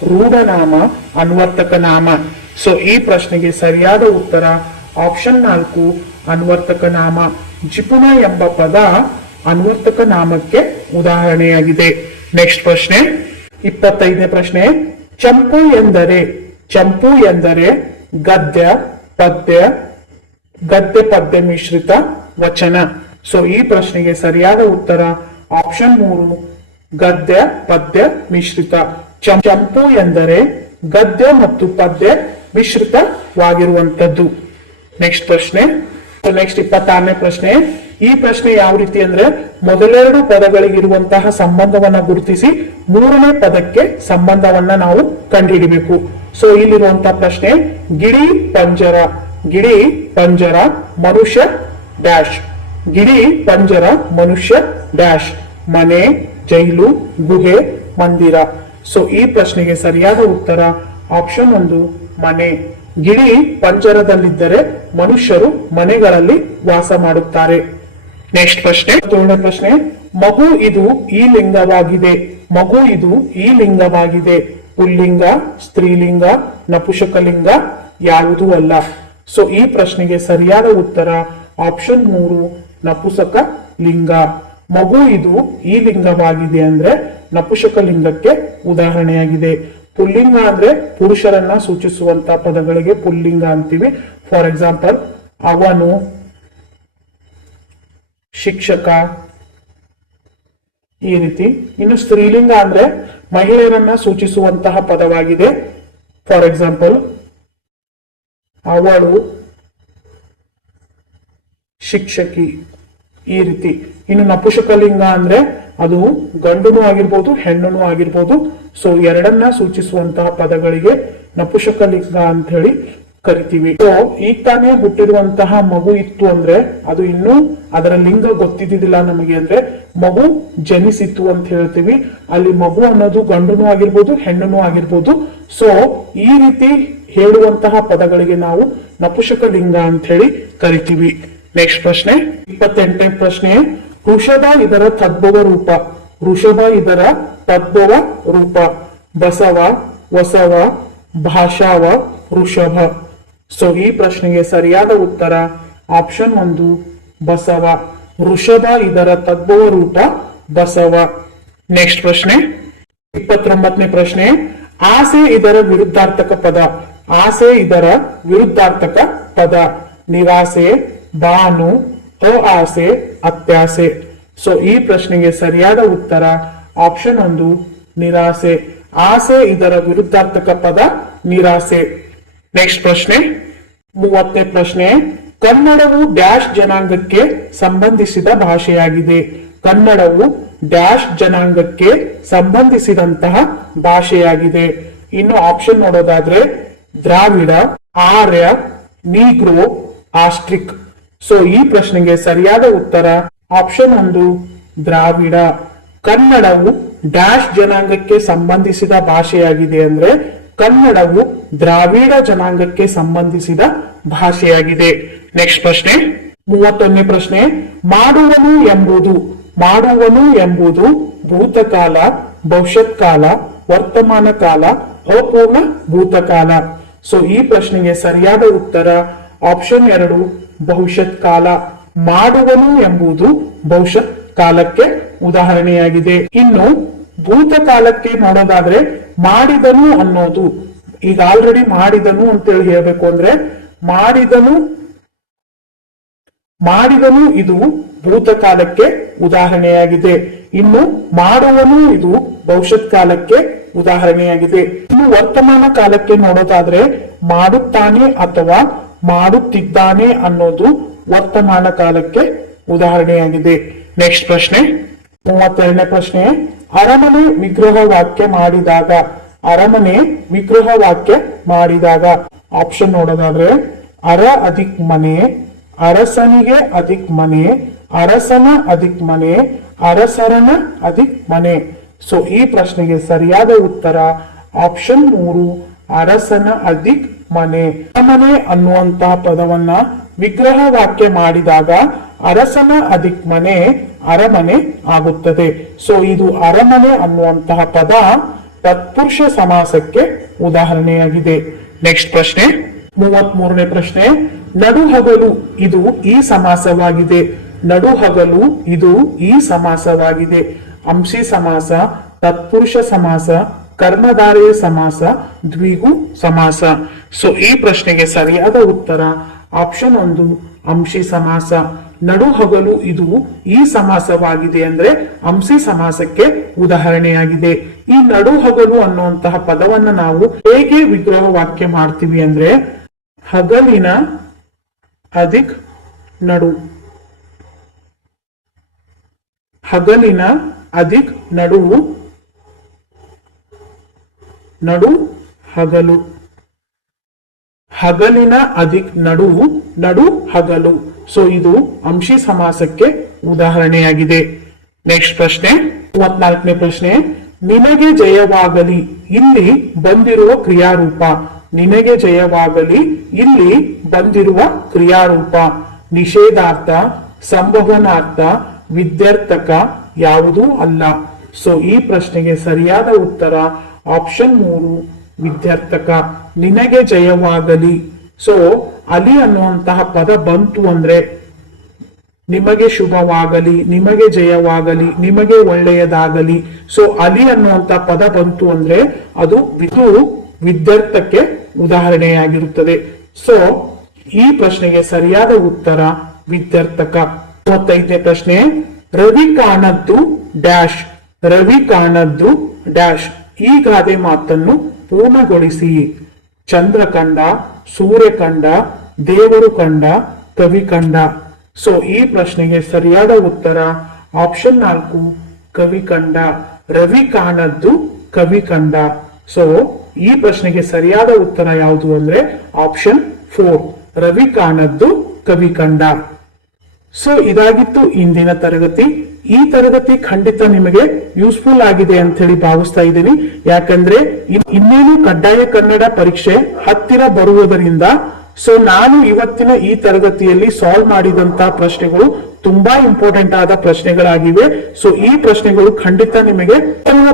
ರೂಢನಾಮ ಅನ್ವರ್ತಕ ನಾಮ ಸೊ ಈ ಪ್ರಶ್ನೆಗೆ ಸರಿಯಾದ ಉತ್ತರ ಆಪ್ಷನ್ ನಾಲ್ಕು ಅನ್ವರ್ತಕ ನಾಮ ಜಿಪುಣ ಎಂಬ ಪದ ಅನ್ವರ್ತಕ ನಾಮಕ್ಕೆ ಉದಾಹರಣೆಯಾಗಿದೆ. ನೆಕ್ಸ್ಟ್ ಪ್ರಶ್ನೆ. ಇಪ್ಪತ್ತೈದನೇ ಪ್ರಶ್ನೆ, ಚಂಪು ಎಂದರೆ ಚಂಪು ಎಂದರೆ ಗದ್ಯ, ಪದ್ಯ ಗದ್ಯ ಪದ್ಯ ಮಿಶ್ರಿತ ವಚನ? ಸೊ ಈ ಪ್ರಶ್ನೆಗೆ ಸರಿಯಾದ ಉತ್ತರ ಆಪ್ಷನ್ ಮೂರು, ಗದ್ಯ ಪದ್ಯ ಮಿಶ್ರಿತ. ಚಂಪು ಎಂದರೆ ಗದ್ಯ ಮತ್ತು ಪದ್ಯ ಮಿಶ್ರಿತವಾಗಿರುವಂತದ್ದು ನೆಕ್ಸ್ಟ್ ಪ್ರಶ್ನೆ. ನೆಕ್ಸ್ಟ್ ಇಪ್ಪತ್ತಾರನೇ ಪ್ರಶ್ನೆ ಈ ಪ್ರಶ್ನೆ ಯಾವ ರೀತಿ ಅಂದ್ರೆ ಮೊದಲೆರಡು ಪದಗಳಿಗಿರುವಂತಹ ಸಂಬಂಧವನ್ನ ಗುರುತಿಸಿ ಮೂರನೇ ಪದಕ್ಕೆ ಸಂಬಂಧವನ್ನ ನಾವು ಕಂಡುಹಿಡಿಬೇಕು. ಸೊ ಇಲ್ಲಿರುವಂತಹ ಪ್ರಶ್ನೆ, ಗಿಡಿ ಪಂಜರ ಗಿಡಿ ಪಂಜರ, ಮನುಷ್ಯ ಡ್ಯಾಶ್. ಗಿಡಿ ಪಂಜರ, ಮನುಷ್ಯ ಡ್ಯಾಶ್. ಮನೆ, ಜೈಲು, ಗುಹೆ, ಮಂದಿರ. ಸೊ ಈ ಪ್ರಶ್ನೆಗೆ ಸರಿಯಾದ ಉತ್ತರ ಆಪ್ಷನ್ ಒಂದು, ಮನೆ. ಗಿಳಿ ಪಂಜರದಲ್ಲಿದ್ದರೆ ಮನುಷ್ಯರು ಮನೆಗಳಲ್ಲಿ ವಾಸ ಮಾಡುತ್ತಾರೆ. ನೆಕ್ಸ್ಟ್ ಪ್ರಶ್ನೆ. ಏಳನೇ ಪ್ರಶ್ನೆ. ಮಗು ಇದು ಈ ಲಿಂಗವಾಗಿದೆ. ಮಗು ಇದು ಈ ಲಿಂಗವಾಗಿದೆ. ಪುಲ್ಲಿಂಗ, ಸ್ತ್ರೀಲಿಂಗ ನಪುಷಕಲಿಂಗ ಯಾವುದೂ ಅಲ್ಲ. ಸೊ ಈ ಪ್ರಶ್ನೆಗೆ ಸರಿಯಾದ ಉತ್ತರ ಆಪ್ಷನ್ ಮೂರು, ನಪುಸಕ ಲಿಂಗ. ಮಗು ಇದು ಈ ಲಿಂಗವಾಗಿದೆ ಅಂದ್ರೆ ನಪುಷಕ ಲಿಂಗಕ್ಕೆ ಉದಾಹರಣೆಯಾಗಿದೆ. ಪುಲ್ಲಿಂಗ ಅಂದ್ರೆ ಪುರುಷರನ್ನ ಸೂಚಿಸುವಂತ ಪದಗಳಿಗೆ ಪುಲ್ಲಿಂಗ ಅಂತೀವಿ. ಫಾರ್ ಎಕ್ಸಾಂಪಲ್ ಅವನು ಶಿಕ್ಷಕ. ಈ ರೀತಿ ಇನ್ನು ಸ್ತ್ರೀಲಿಂಗ ಅಂದ್ರೆ ಮಹಿಳೆಯರನ್ನ ಸೂಚಿಸುವಂತಹ ಪದವಾಗಿದೆ. ಫಾರ್ ಎಕ್ಸಾಂಪಲ್ ಅವಳು ಶಿಕ್ಷಕಿ. ಈ ರೀತಿ ಇನ್ನು ನಪುಷಕಲಿಂಗ ಅಂದ್ರೆ ಅದು ಗಂಡುನು ಆಗಿರ್ಬೋದು, ಹೆಣ್ಣುನು ಆಗಿರ್ಬೋದು. ಸೊ ಎರಡನ್ನ ಸೂಚಿಸುವಂತಹ ಪದಗಳಿಗೆ ನಪುಷಕಲಿಂಗ ಅಂತ ಹೇಳಿ ಕರಿತೀವಿ. ಸೊ ಈಗ ತಾನೇ ಹುಟ್ಟಿರುವಂತಹ ಮಗು ಇತ್ತು ಅಂದ್ರೆ ಅದು ಇನ್ನು ಅದರ ಲಿಂಗ ಗೊತ್ತಿದ್ದಿಲ್ಲ ನಮಗೆ ಅಂದ್ರೆ ಮಗು ಜನಿಸಿತ್ತು ಅಂತ ಹೇಳ್ತೀವಿ. ಅಲ್ಲಿ ಮಗು ಅನ್ನೋದು ಗಂಡುನು ಆಗಿರ್ಬೋದು, ಹೆಣ್ಣುನು ಆಗಿರ್ಬೋದು. ಸೊ ಈ ರೀತಿ ಹೇಳುವಂತಹ ಪದಗಳಿಗೆ ನಾವು ನಪುಷಕ ಲಿಂಗ ಅಂತ ಹೇಳಿ ಕರಿತೀವಿ. ನೆಕ್ಸ್ಟ್ ಪ್ರಶ್ನೆ, ಇಪ್ಪತ್ತೆಂಟನೇ ಪ್ರಶ್ನೆ, ವೃಷಭ ಇದರ ತದ್ಭವ ರೂಪ. ವೃಷಭ ಇದರ ತದ್ಭವ ರೂಪ. ಬಸವ, ವಸವ, ಭಾಷಾವ ಋಷಭ ಸೊ ಈ ಪ್ರಶ್ನೆಗೆ ಸರಿಯಾದ ಉತ್ತರ ಆಪ್ಷನ್ ಒಂದು ಬಸವ. ವೃಷಭ ಇದರ ತದ್ಭವ ರೂಪ ಬಸವ. ನೆಕ್ಸ್ಟ್ ಪ್ರಶ್ನೆ. ಇಪ್ಪತ್ತೊಂಬತ್ತನೇ ಪ್ರಶ್ನೆ. ಆಸೆ ಇದರ ವಿರುದ್ಧಾರ್ಥಕ ಪದ. ಆಸೆ ಇದರ ವಿರುದ್ಧಾರ್ಥಕ ಪದ. ನಿರಾಸೆ, ಬಾನು ಆಸೆ ಅತ್ಯಾಸೆ. ಸೊ ಈ ಪ್ರಶ್ನೆಗೆ ಸರಿಯಾದ ಉತ್ತರ ಆಪ್ಷನ್ ಒಂದು ನಿರಾಸೆ. ಆಸೆ ಇದರ ವಿರುದ್ಧಾರ್ಥಕ ಪದ ನಿರಾಸೆ. ನೆಕ್ಸ್ಟ್ ಪ್ರಶ್ನೆ. ಮೂವತ್ತನೇ ಪ್ರಶ್ನೆ. ಕನ್ನಡವು ಡ್ಯಾಶ್ ಜನಾಂಗಕ್ಕೆ ಸಂಬಂಧಿಸಿದ ಭಾಷೆಯಾಗಿದೆ. ಕನ್ನಡವು ಡ್ಯಾಶ್ ಜನಾಂಗಕ್ಕೆ ಸಂಬಂಧಿಸಿದಂತಹ ಭಾಷೆಯಾಗಿದೆ. ಇನ್ನು ಆಪ್ಷನ್ ನೋಡೋದಾದ್ರೆ Dravida, Arya, Negro, Austric. So ಈ ಪ್ರಶ್ನೆಗೆ ಸರಿಯಾದ ಉತ್ತರ ಆಪ್ಷನ್ ಒಂದು ದ್ರಾವಿಡ. ಕನ್ನಡವು ಡ್ಯಾಶ್ ಜನಾಂಗಕ್ಕೆ ಸಂಬಂಧಿಸಿದ ಭಾಷೆಯಾಗಿದೆ ಅಂದ್ರೆ ಕನ್ನಡವು ದ್ರಾವಿಡ ಜನಾಂಗಕ್ಕೆ ಸಂಬಂಧಿಸಿದ ಭಾಷೆಯಾಗಿದೆ. ನೆಕ್ಸ್ಟ್ ಪ್ರಶ್ನೆ. ಮೂವತ್ತೊಂದನೇ ಪ್ರಶ್ನೆ. ಮಾಡುವನು ಎಂಬುದು ಮಾಡುವನು ಎಂಬುದು ಭೂತಕಾಲ ಭವಿಷ್ಯತ್ ಕಾಲ ವರ್ತಮಾನ ಕಾಲ ಅಪೂರ್ಣ ಭೂತಕಾಲ. ಸೊ ಈ ಪ್ರಶ್ನೆಗೆ ಸರಿಯಾದ ಉತ್ತರ ಆಪ್ಷನ್ ಎರಡು ಭವಿಷ್ಯತ್ ಕಾಲ ಮಾಡುವನು ಎಂಬುದು ಭವಿಷ್ಯತ್ ಕಾಲಕ್ಕೆ ಉದಾಹರಣೆಯಾಗಿದೆ. ಇನ್ನು ಭೂತಕಾಲಕ್ಕೆ ನೋಡೋದಾದ್ರೆ ಮಾಡಿದನು ಅನ್ನೋದು. ಈಗ ಆಲ್ರೆಡಿ ಮಾಡಿದನು ಅಂತೇಳಿ ಹೇಳ್ಬೇಕು ಅಂದ್ರೆ, ಮಾಡಿದನು ಮಾಡಿದನು ಇದು ಭೂತಕಾಲಕ್ಕೆ ಉದಾಹರಣೆಯಾಗಿದೆ. ಇನ್ನು ಮಾಡುವನು ಇದು ಭವಿಷ್ಯತ್ ಕಾಲಕ್ಕೆ ಉದಾಹರಣೆಯಾಗಿದೆ. ಇನ್ನು ವರ್ತಮಾನ ಕಾಲಕ್ಕೆ ನೋಡೋದಾದ್ರೆ, ಮಾಡುತ್ತಾನೆ ಅಥವಾ ಮಾಡುತ್ತಿದ್ದಾನೆ ಅನ್ನೋದು ವರ್ತಮಾನ ಕಾಲಕ್ಕೆ ಉದಾಹರಣೆಯಾಗಿದೆ. ನೆಕ್ಸ್ಟ್ ಪ್ರಶ್ನೆ. ಮೂವತ್ತೆರಡನೇ ಪ್ರಶ್ನೆ, ಅರಮನೆ ವಿಗ್ರಹ ವಾಕ್ಯ ಮಾಡಿದಾಗ, ಅರಮನೆ ವಿಗ್ರಹ ವಾಕ್ಯ ಮಾಡಿದಾಗ ಆಪ್ಷನ್ ನೋಡೋದಾದ್ರೆ, ಅರ ಅಧಿಕ್ ಮನೆ, ಅರಸನಿಗೆ ಅಧಿಕ್ ಮನೆ, ಅರಸನ ಅಧಿಕ್ ಮನೆ, ಅರಸರನ ಅಧಿಕ್ ಮನೆ. ಸೊ ಈ ಪ್ರಶ್ನೆಗೆ ಸರಿಯಾದ ಉತ್ತರ ಆಪ್ಷನ್ ಮೂರು, ಅರಸನ ಅಧಿಕ್ ಮನೆ. ಅರಮನೆ ಅನ್ನುವಂತಹ ಪದವನ್ನ ವಿಗ್ರಹ ವಾಕ್ಯ ಮಾಡಿದಾಗ, ಅರಸನ ಅಧಿಕ್ ಮನೆ ಅರಮನೆ ಆಗುತ್ತದೆ. ಸೊ ಇದು ಅರಮನೆ ಅನ್ನುವಂತಹ ಪದ ತತ್ಪುರುಷ ಸಮಾಸಕ್ಕೆ ಉದಾಹರಣೆಯಾಗಿದೆ. ನೆಕ್ಸ್ಟ್ ಪ್ರಶ್ನೆ. ಮೂವತ್ ಮೂರನೇ ಪ್ರಶ್ನೆ. ನಡುಹಗಲು ಇದು ಈ ಸಮಾಸವಾಗಿದೆ. ನಡುಹಗಲು ಇದು ಈ ಸಮಾಸವಾಗಿದೆ. ಅಂಶಿ ಸಮಾಸ, ತತ್ಪುರುಷ ಸಮಾಸ, ಕರ್ಮಧಾರೆಯ ಸಮಾಸ, ದ್ವಿಗು ಸಮಾಸ. ಸೊ ಈ ಪ್ರಶ್ನೆಗೆ ಸರಿಯಾದ ಉತ್ತರ ಆಪ್ಷನ್ ಒಂದು, ಅಂಶಿ ಸಮಾಸ. ನಡುಹಗಲು ಇದು ಈ ಸಮಾಸವಾಗಿದೆ ಅಂದ್ರೆ ಅಂಸಿ ಸಮಾಸಕ್ಕೆ ಉದಾಹರಣೆಯಾಗಿದೆ. ಈ ನಡು ಹಗಲು ಅನ್ನುವಂತಹ ಪದವನ್ನ ನಾವು ಹೇಗೆ ವಿಗ್ರಹ ವಾಕ್ಯ ಮಾಡ್ತೀವಿ ಅಂದ್ರೆ, ಹಗಲಿನ ಅಧಿಕ್ ನಡು, ಹಗಲಿನ ಅಧಿಕ್ ನಡುವು ನಡು ಹಗಲು, ಹಗಲಿನ ಅಧಿಕ್ ನಡುವು ನಡು ಹಗಲು. ಸೊ ಇದು ಅಂಶಿ ಸಮಾಸಕ್ಕೆ ಉದಾಹರಣೆಯಾಗಿದೆ. ನೆಕ್ಸ್ಟ್ ಪ್ರಶ್ನೆ. ಮೂವತ್ನಾಲ್ಕನೇ ಪ್ರಶ್ನೆ. ನಿನಗೆ ಜಯವಾಗಲಿ, ಇಲ್ಲಿ ಬಂದಿರುವ ಕ್ರಿಯಾರೂಪ. ನಿನಗೆ ಜಯವಾಗಲಿ, ಇಲ್ಲಿ ಬಂದಿರುವ ಕ್ರಿಯಾರೂಪ. ನಿಷೇಧಾರ್ಥ ಸಂಭವನಾರ್ಥ ವಿದ್ಯಾರ್ಥಕ ಯಾವುದೂ ಅಲ್ಲ. ಸೊ ಈ ಪ್ರಶ್ನೆಗೆ ಸರಿಯಾದ ಉತ್ತರ ಆಪ್ಷನ್ ಮೂರು, ವಿದ್ಯಾರ್ಥಕ. ನಿನಗೆ ಜಯವಾಗಲಿ. ಸೊ ಅಲಿ ಅನ್ನುವಂತಹ ಪದ ಬಂತು ಅಂದ್ರೆ ನಿಮಗೆ ಶುಭವಾಗಲಿ, ನಿಮಗೆ ಜಯವಾಗಲಿ, ನಿಮಗೆ ಒಳ್ಳೆಯದಾಗಲಿ. ಸೊ ಅಲಿ ಅನ್ನುವಂತ ಪದ ಬಂತು ಅಂದ್ರೆ ಅದು ಇದು ವಿದ್ಯಾರ್ಥಕ್ಕೆ ಉದಾಹರಣೆಯಾಗಿರುತ್ತದೆ. ಸೊ ಈ ಪ್ರಶ್ನೆಗೆ ಸರಿಯಾದ ಉತ್ತರ ವಿದ್ಯಾರ್ಥಕ. ಮೂವತ್ತೈದನೇ ಪ್ರಶ್ನೆ, ರವಿ ಕಾಣದ್ದು ಡ್ಯಾಶ್, ರವಿ ಕಾಣದ್ದು ಡ್ಯಾಶ್. ಈ ಗಾದೆ ಮಾತನ್ನು ಪೂರ್ಣಗೊಳಿಸಿ. ಚಂದ್ರ ಕಂಡ ಸೂರ್ಯ ಕಂಡ ದೇವರು ಕಂಡ, ಕವಿ ಕಂಡ. ಸೊ ಈ ಪ್ರಶ್ನೆಗೆ ಸರಿಯಾದ ಉತ್ತರ ಆಪ್ಷನ್ ನಾಲ್ಕು, ಕವಿ ಕಂಡ. ರವಿ ಕಾಣದ್ದು ಕವಿ ಕಂಡ. ಸೊ ಈ ಪ್ರಶ್ನೆಗೆ ಸರಿಯಾದ ಉತ್ತರ ಯಾವುದು ಅಂದ್ರೆ ಆಪ್ಷನ್ ಫೋರ್ ರವಿ ಕಾಣದ್ದು ಕವಿ ಕಂಡ. ಸೊ ಇದಾಗಿತ್ತು ಇಂದಿನ ತರಗತಿ. ಈ ತರಗತಿ ಖಂಡಿತ ನಿಮಗೆ ಯೂಸ್ಫುಲ್ ಆಗಿದೆ ಅಂತ ಹೇಳಿ ಭಾವಿಸ್ತಾ ಇದ್ದೀನಿ. ಯಾಕಂದ್ರೆ ಇನ್ನೇನು ಕಡ್ಡಾಯ ಕನ್ನಡ ಪರೀಕ್ಷೆ ಹತ್ತಿರ ಬರುವುದರಿಂದ ಸೊ ನಾನು ಇವತ್ತಿನ ಈ ತರಗತಿಯಲ್ಲಿ ಸಾಲ್ವ್ ಮಾಡಿದಂತ ಪ್ರಶ್ನೆಗಳು ತುಂಬಾ ಇಂಪಾರ್ಟೆಂಟ್ ಆದ ಪ್ರಶ್ನೆಗಳಾಗಿವೆ. ಸೊ ಈ ಪ್ರಶ್ನೆಗಳು ಖಂಡಿತ ನಿಮಗೆ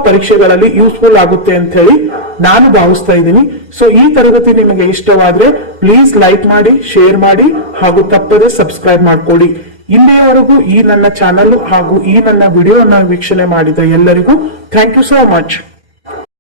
ಪರೀಕ್ಷೆಗಳಲ್ಲಿ ಯೂಸ್ಫುಲ್ ಆಗುತ್ತೆ ಅಂತ ಹೇಳಿ ನಾನು ಭಾವಿಸ್ತಾ ಇದ್ದೀನಿ. ಸೊ ಈ ತರಗತಿ ನಿಮಗೆ ಇಷ್ಟವಾದ್ರೆ ಪ್ಲೀಸ್ ಲೈಕ್ ಮಾಡಿ ಶೇರ್ ಮಾಡಿ ಹಾಗೂ ತಪ್ಪದೆ ಸಬ್ಸ್ಕ್ರೈಬ್ ಮಾಡ್ಕೊಳ್ಳಿ. ಇಲ್ಲಿಯವರೆಗೂ ಈ ನನ್ನ ಚಾನಲ್ ಹಾಗೂ ಈ ನನ್ನ ವಿಡಿಯೋನ ವೀಕ್ಷಣೆ ಮಾಡಿದ ಎಲ್ಲರಿಗೂ ಥ್ಯಾಂಕ್ ಯು ಸೋ ಮಚ್